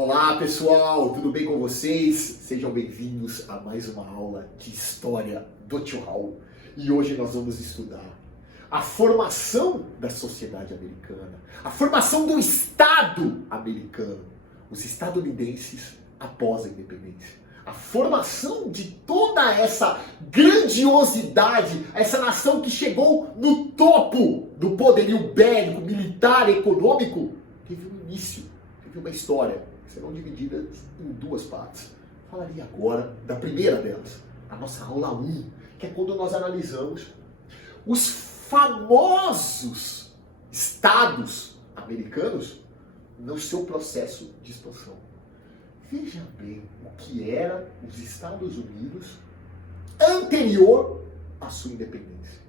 Olá pessoal, tudo bem com vocês? Sejam bem-vindos a mais uma aula de História do Tio Raul. E hoje nós vamos estudar a formação da sociedade americana, a formação do Estado americano, os estadunidenses após a independência. A formação de toda essa grandiosidade, essa nação que chegou no topo do poderio bélico, militar, econômico, teve um início, teve uma história, que serão divididas em duas partes. Falaria agora da primeira delas, a nossa aula 1, que é quando nós analisamos os famosos estados americanos no seu processo de expansão. Veja bem o que eram os Estados Unidos anterior à sua independência.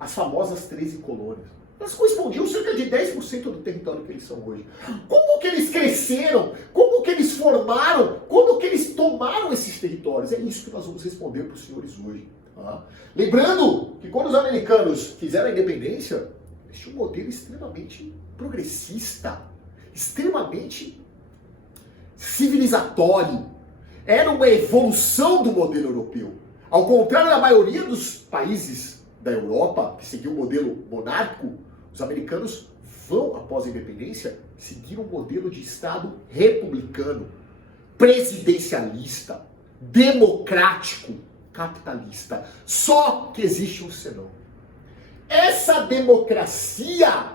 As famosas 13 colônias. Elas correspondiam cerca de 10% do território que eles são hoje. Como que eles cresceram? Como que eles formaram? Como que eles tomaram esses territórios? É isso que nós vamos responder para os senhores hoje. Tá? Lembrando que quando os americanos fizeram a independência, eles tinham um modelo extremamente progressista, extremamente civilizatório. Era uma evolução do modelo europeu. Ao contrário da maioria dos países da Europa, que seguiu o modelo monárquico, os americanos vão, após a independência, seguir um modelo de Estado republicano, presidencialista, democrático, capitalista. Só que existe um senão. Essa democracia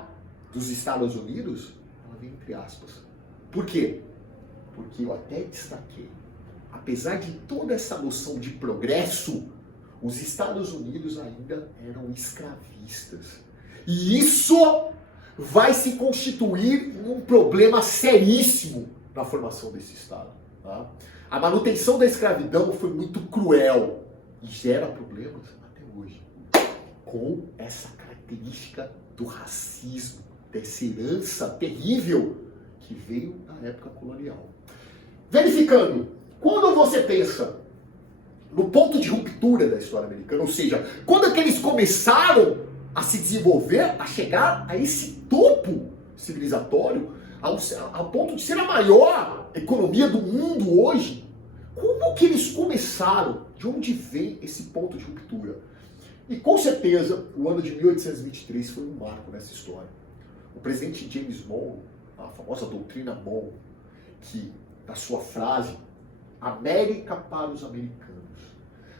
dos Estados Unidos, ela vem entre aspas. Por quê? Porque eu até destaquei, apesar de toda essa noção de progresso, os Estados Unidos ainda eram escravistas. E isso vai se constituir em um problema seríssimo na formação desse Estado. Tá? A manutenção da escravidão foi muito cruel e gera problemas até hoje, com essa característica do racismo, dessa herança terrível que veio da época colonial. Verificando, quando você pensa no ponto de ruptura da história americana, ou seja, quando é que eles começaram a se desenvolver, a chegar a esse topo civilizatório, ao ponto de ser a maior economia do mundo hoje, como que eles começaram? De onde vem esse ponto de ruptura? E com certeza, o ano de 1823 foi um marco nessa história. O presidente James Monroe, a famosa doutrina Monroe, que na sua frase, América para os americanos.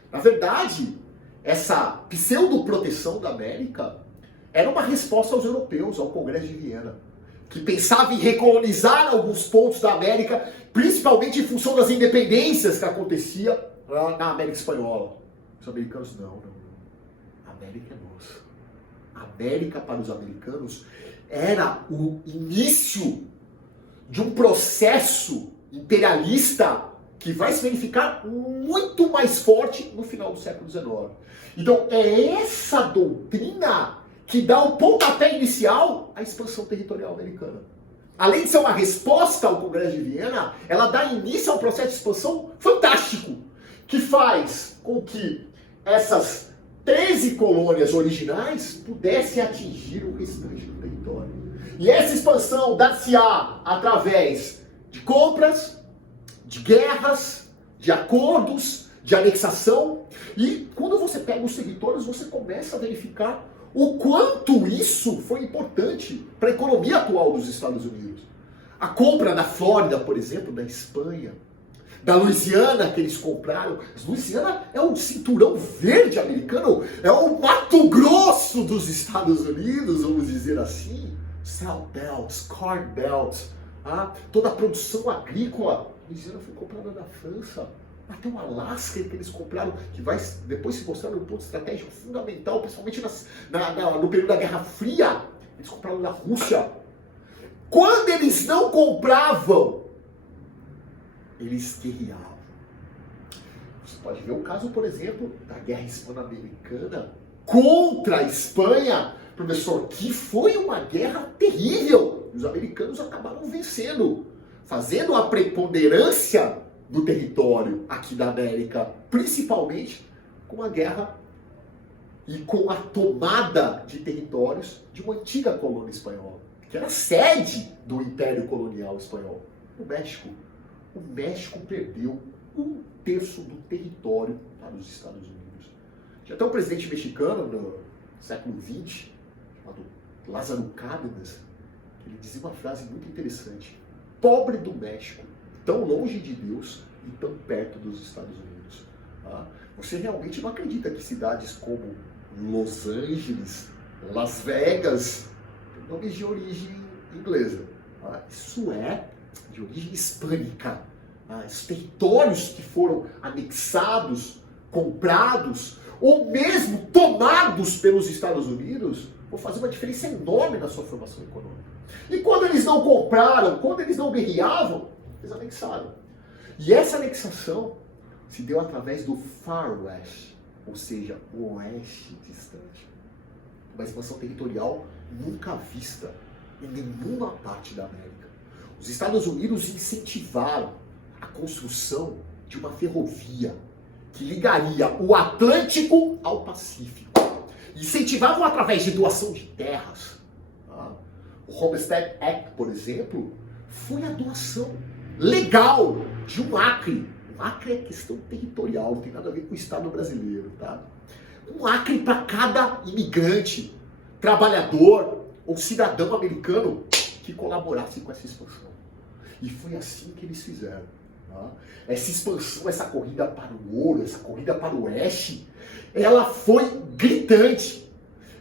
Na verdade, essa pseudo-proteção da América era uma resposta aos europeus, ao Congresso de Viena, que pensava em recolonizar alguns pontos da América, principalmente em função das independências que acontecia lá na América Espanhola. Os americanos, não. A América é nossa. A América para os americanos era o início de um processo imperialista que vai se verificar muito mais forte no final do século XIX. Então, é essa doutrina que dá o pontapé inicial à expansão territorial americana. Além de ser uma resposta ao Congresso de Viena, ela dá início a um processo de expansão fantástico, que faz com que essas 13 colônias originais pudessem atingir o restante do território. E essa expansão dá-se-á através de compras, de guerras, de acordos, de anexação. E quando você pega os territórios, você começa a verificar o quanto isso foi importante para a economia atual dos Estados Unidos. A compra da Flórida, por exemplo, da Espanha, da Louisiana que eles compraram. Louisiana é o cinturão verde americano, é o Mato Grosso dos Estados Unidos, vamos dizer assim. Cell Belts, Corn Belts, toda a produção agrícola. Louisiana foi comprada da França. Até o Alasca que eles compraram, que vai depois se mostrar um ponto estratégico fundamental, principalmente no período da Guerra Fria. Eles compraram da Rússia. Quando eles não compravam, eles guerreavam. Você pode ver o caso, por exemplo, da Guerra Hispano-Americana contra a Espanha, professor, que foi uma guerra terrível. Os americanos acabaram vencendo, fazendo a preponderância do território aqui da América, principalmente com a guerra e com a tomada de territórios de uma antiga colônia espanhola, que era sede do Império Colonial Espanhol, o México. o México perdeu 1/3 do território para os Estados Unidos. Tinha até um presidente mexicano no século XX, chamado Lázaro Cárdenas, que ele dizia uma frase muito interessante: pobre do México, tão longe de Deus e tão perto dos Estados Unidos. Você realmente não acredita que cidades como Los Angeles, Las Vegas, tem nomes de origem inglesa. Isso é de origem hispânica. Os territórios que foram anexados, comprados ou mesmo tomados pelos Estados Unidos vão fazer uma diferença enorme na sua formação econômica. E quando eles não compraram, quando eles não guerreavam, eles anexaram. E essa anexação se deu através do Far West, ou seja, o oeste distante. Uma expansão territorial nunca vista em nenhuma parte da América. Os Estados Unidos incentivaram a construção de uma ferrovia que ligaria o Atlântico ao Pacífico. Incentivavam através de doação de terras. O Homestead Act, por exemplo, foi a doação legal de um acre. Um acre é questão territorial, não tem nada a ver com o Estado brasileiro, tá? Um acre para cada imigrante, trabalhador ou cidadão americano que colaborasse com essa expansão. E foi assim que eles fizeram. Essa expansão, essa corrida para o ouro, essa corrida para o oeste, ela foi gritante,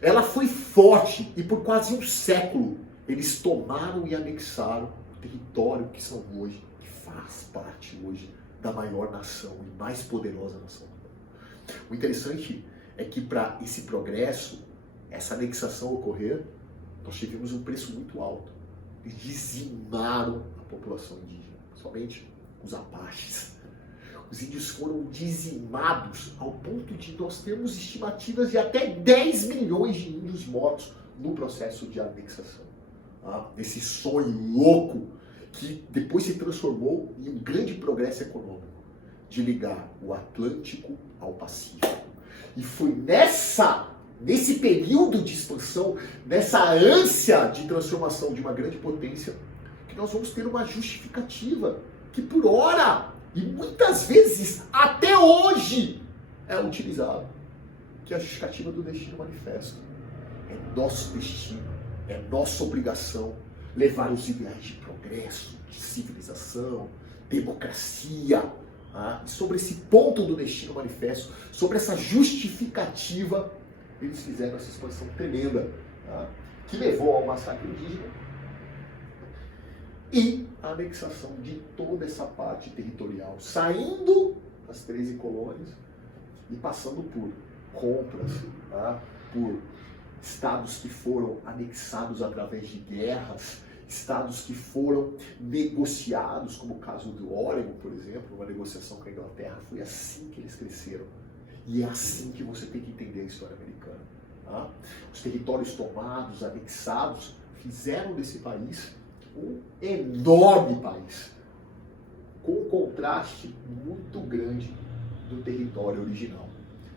ela foi forte, e por quase um século eles tomaram e anexaram o território que são hoje, que faz parte hoje da maior nação e mais poderosa nação. O interessante é que para esse progresso, essa anexação ocorrer, nós tivemos um preço muito alto. Eles dizimaram a população indígena, somente os apaches. Os índios foram dizimados ao ponto de nós termos estimativas de até 10 milhões de índios mortos no processo de anexação. Esse sonho louco que depois se transformou em um grande progresso econômico de ligar o Atlântico ao Pacífico. E foi nesse período de expansão, nessa ânsia de transformação de uma grande potência, que nós vamos ter uma justificativa que por hora, e muitas vezes até hoje, é utilizada, que é a justificativa do destino manifesto. É nosso destino, é nossa obrigação levar os ideais de progresso, de civilização, democracia. E sobre esse ponto do destino manifesto, sobre essa justificativa, eles fizeram essa expansão tremenda, que levou ao massacre indígena e a anexação de toda essa parte territorial, saindo das 13 colônias e passando por compras, por estados que foram anexados através de guerras, estados que foram negociados, como o caso do Oregon, por exemplo, uma negociação com a Inglaterra. Foi assim que eles cresceram. E é assim que você tem que entender a história americana. Os territórios tomados, anexados, fizeram desse país um enorme país, com um contraste muito grande do território original.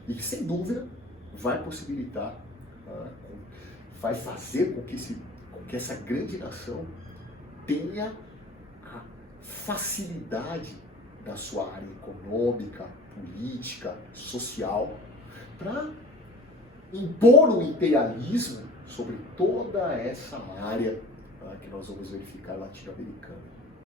E que, sem dúvida, vai possibilitar, vai fazer com que essa grande nação tenha a facilidade da sua área econômica, política, social, para impor o imperialismo sobre toda essa área que nós vamos verificar latino-americana.